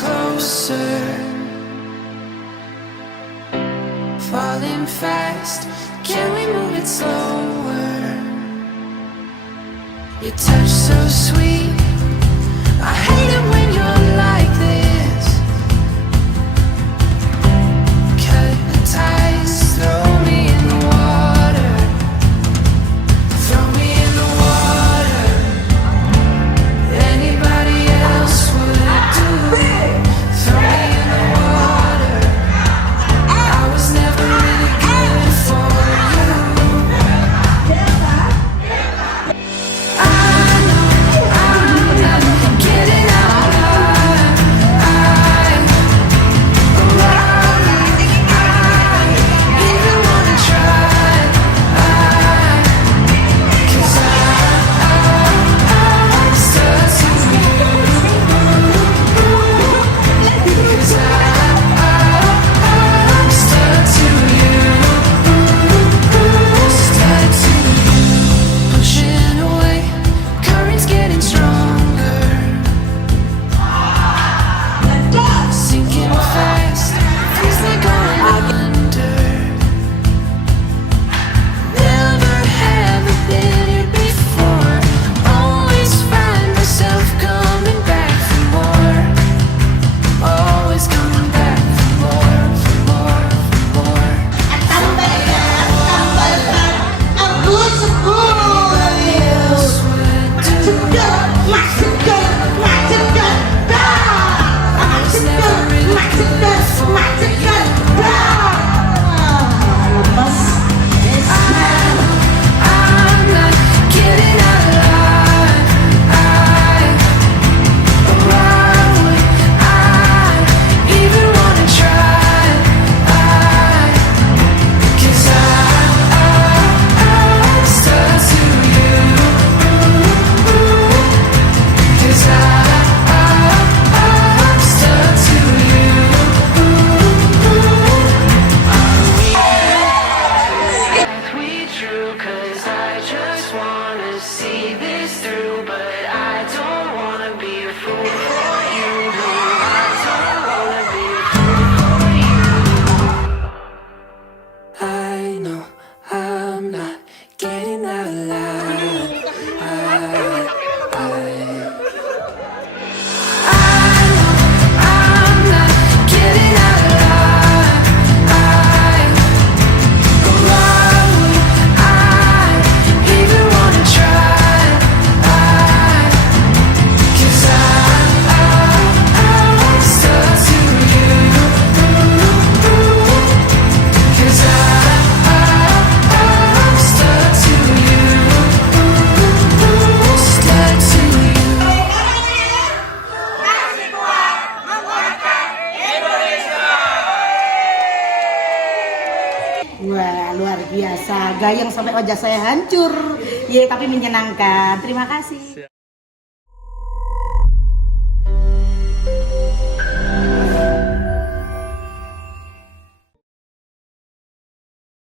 closer, falling fast. Can we move it slower? Your touch so sweet. I hate it when you're like this. Cut the ties, throw me in the water. Throw me in the water. Anybody else would do. Throw me in the water. I was never really good for you. I know I'm not getting out alive. I even wanna try. 'Cause I'm stuck to you. 'Cause I'm stuck to you. Stuck to you. Pushing away, current's getting stronger. Sinking fast, feels like going under. Never have I been here before. Always find myself coming back for more. Always coming back for more, for more, for more. Anybody else would do. I was never really good for you. I'm not getting out alive. Why would I even wanna try? 'Cause I'm stuck to you. 'Cause I'm stuck to you. We true, 'cause I just wanna see this through, but I don't wanna be a fool for you. No, I don't wanna be a fool for you. I know I'm not getting out alive. I know I'm not getting out alive. Why would I even wanna try? 'Cause I'm stuck to you. 'Cause I'm stuck to you. Stuck to you. Wah, luar biasa. Gayeng sampai wajah saya hancur. Ye, tapi menyenangkan. Terima kasih.